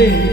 Hey.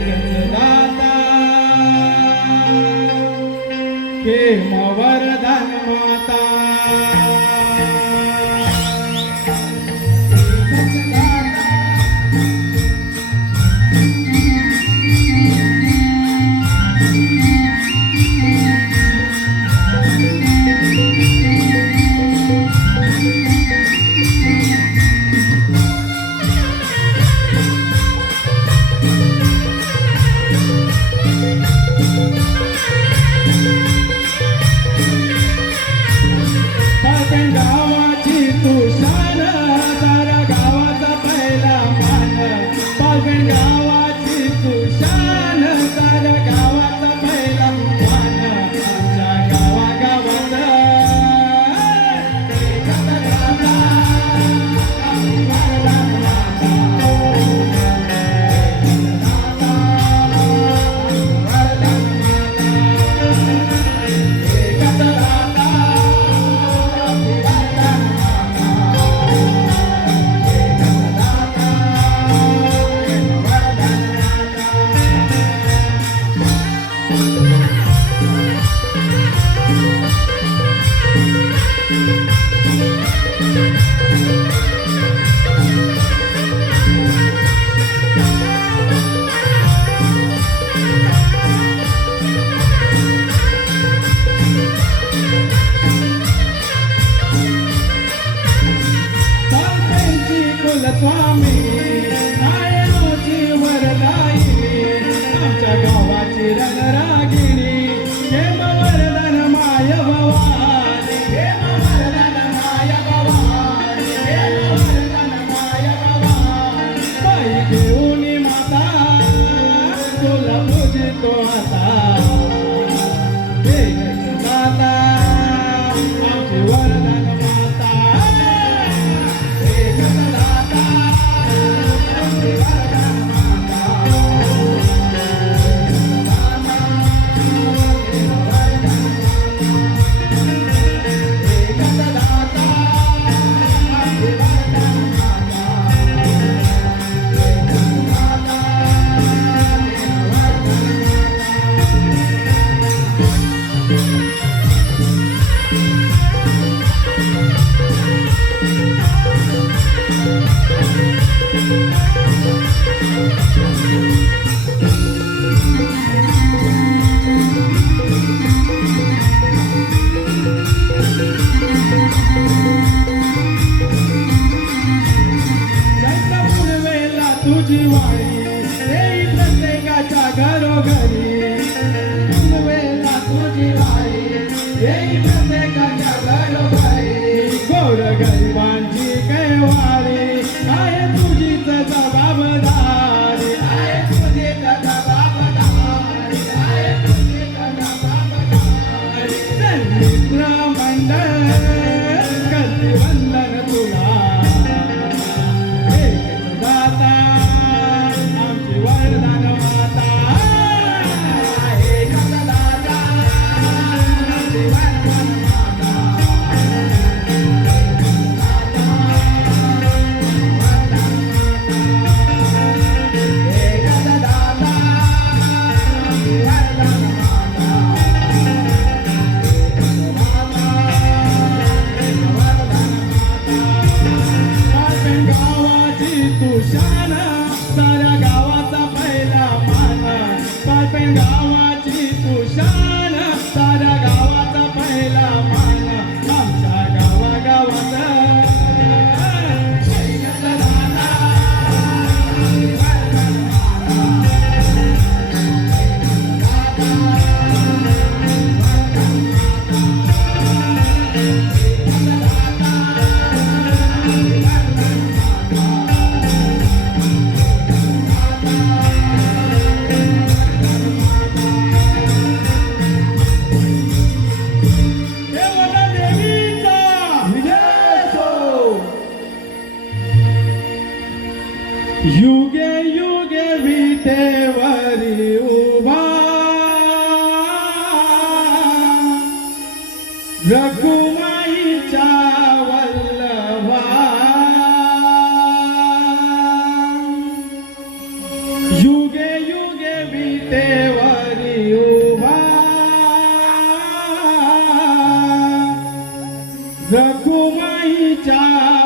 Zakumai Chai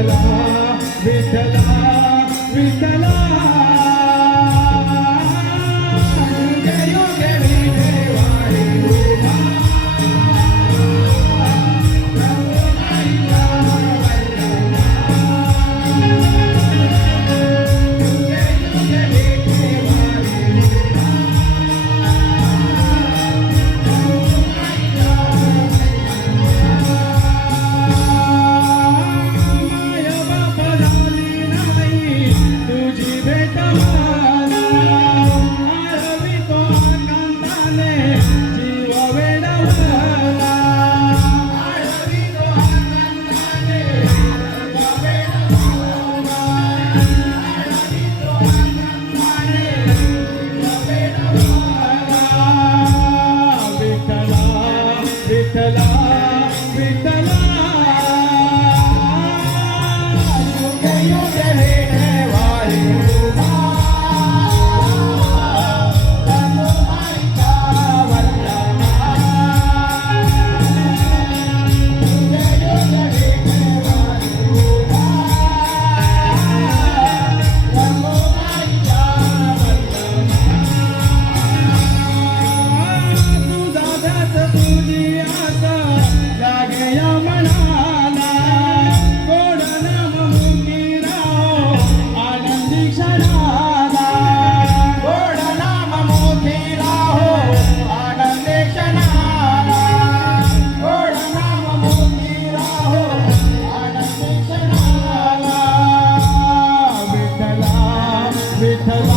Vitthala Vitthala Vitthala Peter.